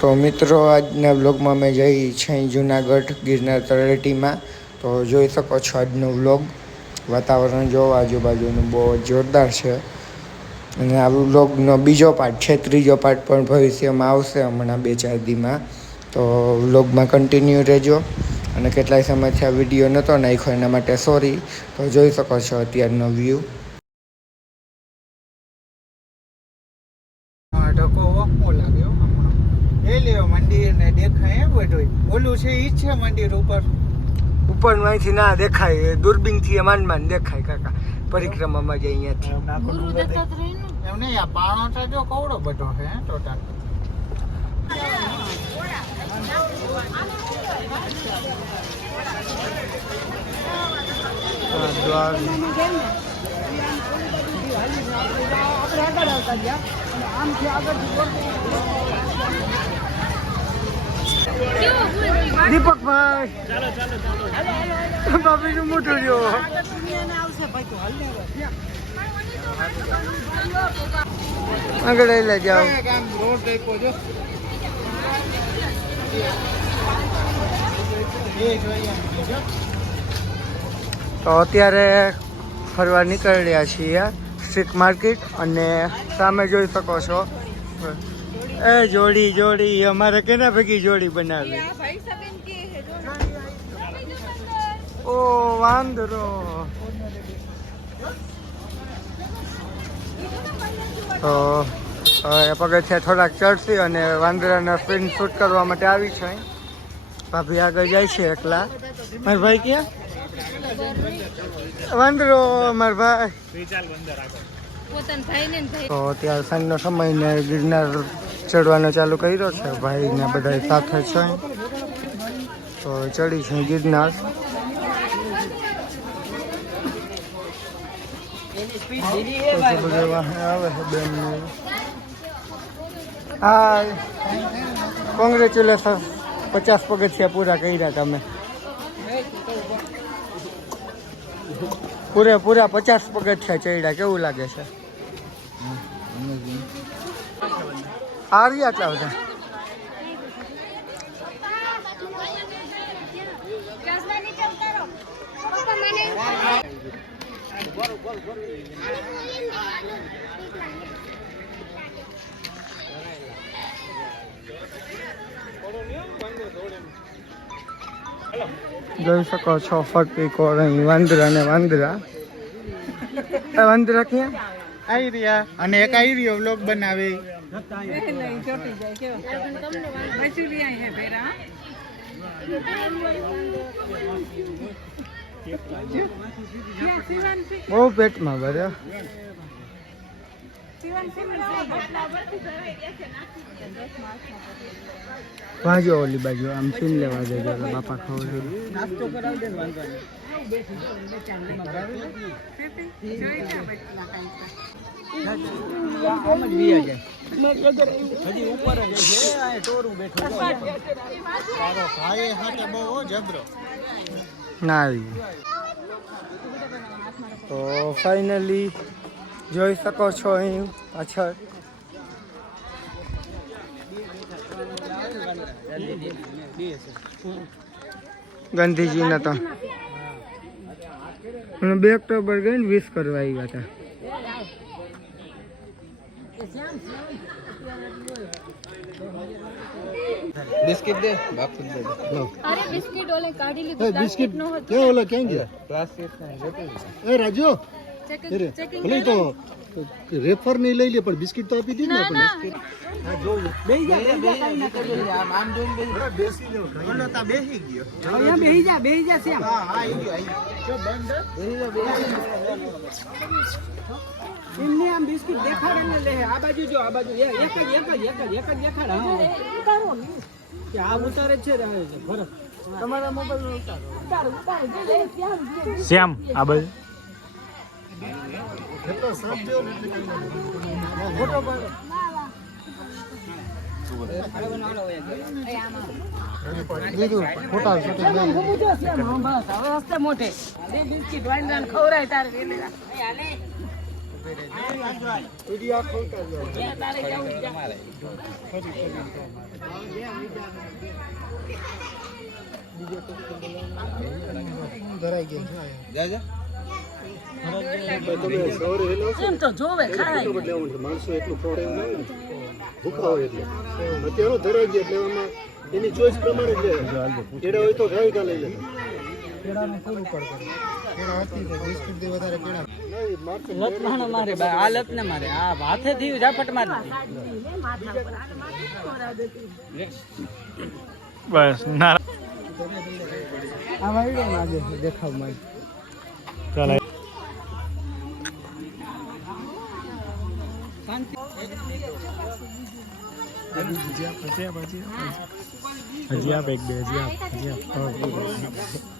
તો મિત્રો આજના વ્લોગમાં અમે જઈ છીએ જુનાગઢ ગિરનાર તળેટીમાં. તો જોઈ શકો છો આજનો વ્લોગ. વાતાવરણ જો આજુબાજુનું બહુ જોરદાર છે. અને આ વ્લોગનો બીજો પાર્ટ છે, ત્રીજો પાર્ટ પણ ભવિષ્યમાં આવશે હમણાં 2-4 દીમાં. તો વ્લોગમાં કન્ટિન્યુ રહેજો. અને કેટલાય સમયથી આ વિડીયો નહોતો નાખ્યો એના માટે સોરી. તો જોઈ શકો છો અત્યારનો વ્યૂ. મંદિર ને દેખાય બધું ઓલું છે ઈ છે મંદિર ઉપર અહીંથી ના દેખાય, દૂરબીન થી માંડ દેખાય કાકા. પરિક્રમામાં જ અહીંયાથી એમ નહીં, આ પાણો તો જો કવડો બધો છે ટોટલ. દીપકભાઈ બાપી નું મોટું જો આગળ લઈ જાઓ. તો અત્યારે ફરવા નીકળ્યા છીએ સ્ટ્રીટ માર્કેટ, અને સામે જોઈ શકો છો એ જોડી અમારે કેના ભેગી જોડી બનાવી. ઓ વાંદરો. તો પગથિયા થોડાક ચડશી અને વાંદરાના સ્ક્રીન શૂટ કરવા માટે આવી છે. ભાભી આગળ જાય છે એકલા. મારા ભાઈ ક્યાં? વાંદરો મારા ભાઈ. તો ત્યાં સાંજનો સમય ને ગિરનાર ચડવાનો ચાલુ કર્યો છે. ભાઈ ને બધા સાથે છે. તો ચડી છે ગિરનાર. હા, કોંગ્રેચ્યુલેશન, 50 પગથિયા પૂરા કર્યા તમે. પૂરેપૂરા 50 પગથિયા ચડ્યા. કેવું લાગે છે? આર્યા આટલા બધા. જોઈ શકો છો ફરતી કોર અહીં વાંદરા ને વાંદરા. વાંદરા ક્યાં આવી રહ્યા? અને એક આવી રહ્યો વ્લોગ બનાવી. બહુ પેટમાં ભર્યા. ભાજો ઓલી બાજુ આમ સીન લેવા જજો. બાપા ખવડાવે. નાસ્તો કરાવી દે વાંધો નહીં. હજી ઉપર જ છે. ટોરું બેઠું તારો ભાઈ હાથે બહુ જબરો ના આવી. તો ફાઇનલી જોઈ શકો છો અહીં પાછળ ગાંધીજી નતા. 2 ઓક્ટોબર ગઈને 20 કરવા આવ્યા હતા. બિસ્કિટ દે બાપુ દે. અરે બિસ્કિટ ઓલે કાઢી લીધું. બિસ્કિટ કે ઓલે ક્યાં ગયા? પ્લાસ્ટિક ના જતો. એ રાજુ ચેકિંગ તો રેફર નહીં લઈ લે, પણ બિસ્કિટ તો આપી દીધી ને આપણે. હા જોયું. બેહી જા કઈ ના કરી. આમ જોઈને બેસી જાવ. ઓલો તા બેહી ગયો. અહીંયા બેહી જા શ્યામ. હા આવી ગયો. જો બંધ બેહી જા. ઇન્ને આમ બિસ્કિટ દેખાડે ને લે. આ બાજુ જો, આ બાજુ એક જ દેખાડ. હા ઉતારો કે આ ઉતારે છે રહે છે ફરક. તમારા મોબાઈલ ઉતારો. શ્યામ આ બાજુ કેટલો સાફ જેવો ફોટો પાડો. ફોટા શૂટિંગ મોટે બિસ્કિટ વાંદરાને ખવરાય તારે. એમ તો જોવે ખાય માણસો એટલું ખવડાવે ભૂખા હોય એટલે અત્યારે ધરાઈ ગયા એટલે એમાં એની ચોઈસ પ્રમાણે જ લે કેળા હોય તો ગાય લઈ લે કેળાનું પૂરું પડતું કેળા હતી તો બિસ્કિટ થી વધારે કેળા લત મારે આ લત ને મારે આ હાથે થી ઝાપટ મારે બસ ના આમાં વિડિયો લાગે છે દેખાવમાં ચાલ હજી આપ એક બે હજી આપ